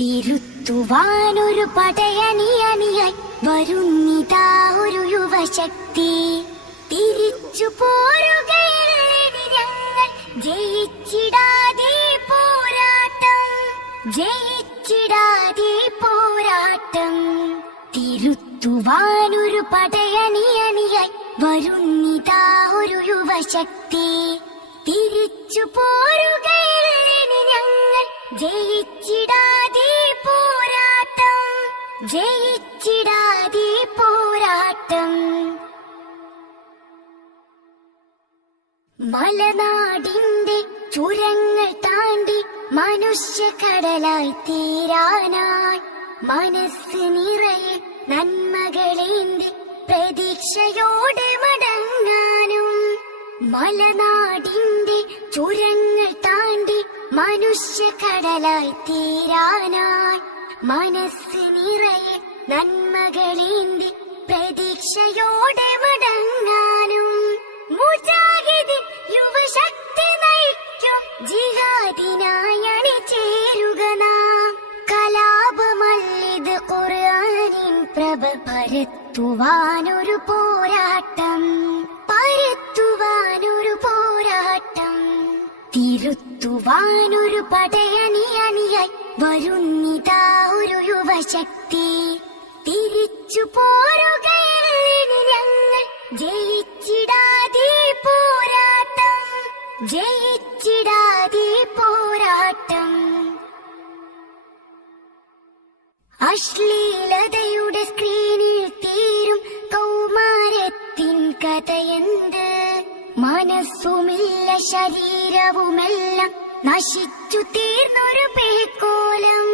തിരുത്തുവാനൊരു പടയണിയണിയായി വരുന്നിതാ ഒരു യുവശക്തി. തിരിച്ചു പോരുകയില്ലിനി ജയിച്ചിടാതെ പോരാട്ടം. ജയിച്ചിടാതെ പോരാട്ടം. തിരുത്തുവാനൊരു പടയണിയണിയായി വരുന്നിതാ ഒരു യുവശക്തി. തിരിച്ചു പോരുകയില്ലിനി ഞങ്ങൾ? ജയിച്ചിടാ പോരാട്ടം. മലനാടിന്റെ ചുരങ്ങൾ താണ്ടി മനുഷ്യ കടലായി തീരാനായി. മനസ്സ് നിറയെ നന്മകളേന്തി പ്രതീക്ഷയോടെ മടങ്ങാനും. മലനാടിന്റെ ചുരങ്ങൾ താണ്ടി മനുഷ്യ കടലായി തീരാനായി. മനസ്സ് നിറയെ നന്മകളേന്തി പ്രതീക്ഷയോടെ മടങ്ങാനും മുജാഹിദിൻ യുവശക്തി നയിക്കും ജിഹാദിനായി അണിചേരുക നാം. കലാപമല്ലിത് ഖുർആനിൻ പ്രഭ പരത്തുവാനൊരു പോരാട്ടം. തിരുത്തുവാനൊരു പടയണി വരുന്നിതാ ഒരു യുവശക്തി. തിരിച്ചു പോരുകയില്ലിനി ഞങ്ങൾ ജയിച്ചിടാതെ പോരാട്ടം ജയിച്ചിടാതെ പോരാട്ടം. അശ്ലീലതയുടെ സ്ക്രീനിൽ തീരും കൗമാരത്തിൻ കഥയെന്ത്? മനസ്സുമില്ല ശരീരവുമെല്ലാം നശിച്ചു തീർന്നൊരു പേക്കോലം.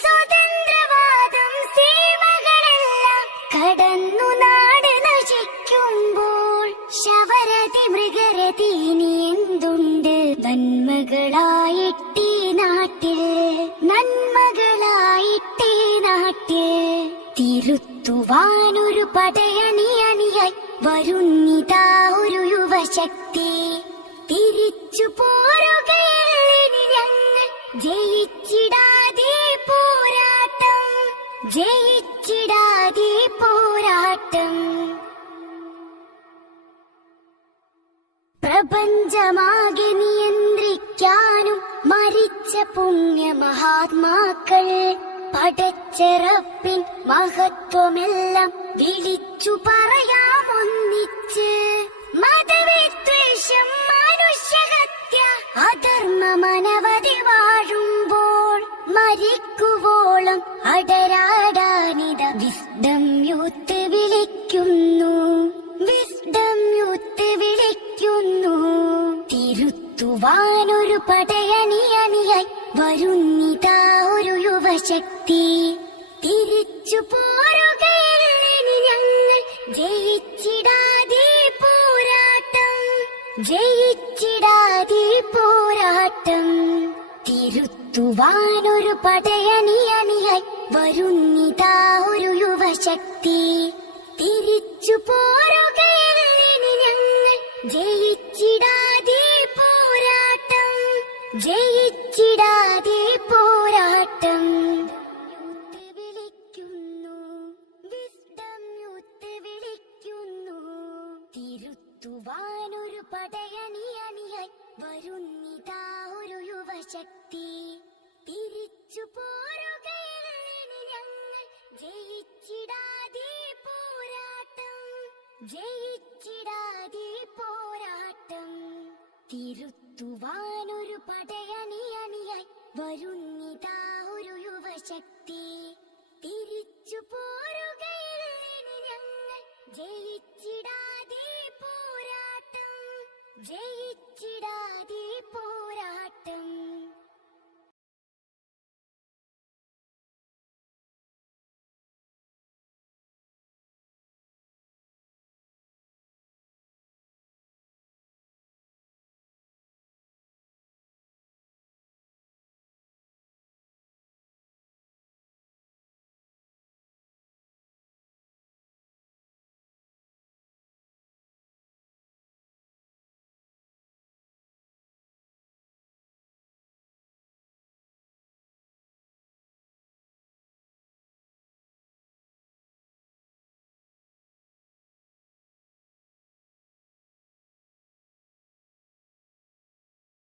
സ്വതന്ത്രവാദം സീമകളെല്ലാം കടന്നു നാട് നശിക്കുമ്പോൾ ശവരതി മൃഗരതി ഇനി എന്തുണ്ട്? നന്മകളായിട്ടീ നാട്ടിൽ നന്മകളായിട്ടീ നാട്ടിൽ തിരുത്തുവാനൊരു പടയണി അണിയായി വരുന്നിതാ ഒരു യുവശക്തി. തിരിച്ചു പോരുകയില്ലിനി ജയിച്ചിടാതെ പോരാട്ടം ജയിച്ചിടാതെ പോരാട്ടം. പ്രപഞ്ചമാകെ നിയന്ത്രിക്കാനും മരിച്ച പുണ്യ മഹാത്മാക്കൾ പടച്ചിറപ്പിൻ മഹത്വമെല്ലാം വിളിച്ചു പറയാം ഒന്നിച്ച്. മതവിദ്വേഷം മനുഷ്യഹത്യ അധർമ്മ മനവതി വാഴുമ്പോൾ മരിക്കുവോളം അടരാടാനിത യുവശക്തി തിരിച്ചു പോരുകയില്ലിനി ഞങ്ങൾ ജയിച്ചിടാതെ പോരാട്ടം ജയിച്ചിടാതെ പോരാട്ടം. തിരുത്തുവാനൊരു പടയണി അണിയായി വരുന്നിതാ ഒരു യുവശക്തി. തിരിച്ചു പോരുകയില്ലിനി ഞങ്ങൾ ജയിച്ചിടാതെ പോരാട്ടം ജയിച്ചിടാതെ തിരുത്തുവാനൊരു പടയണി അണിയായി വരുന്നിതാ ഒരു യുവശക്തി. തിരിച്ചു പോരുകയില്ലിനി ഞങ്ങൾ? ജയിച്ചിടാതെ പോരാട്ടം. ജയിച്ചിടാതെ പോരാട്ടം. തിരുത്തുവാനൊരു പടയണി അണിയായി ഒരു യുവശക്തി ജയിച്ചിടാതെ പോ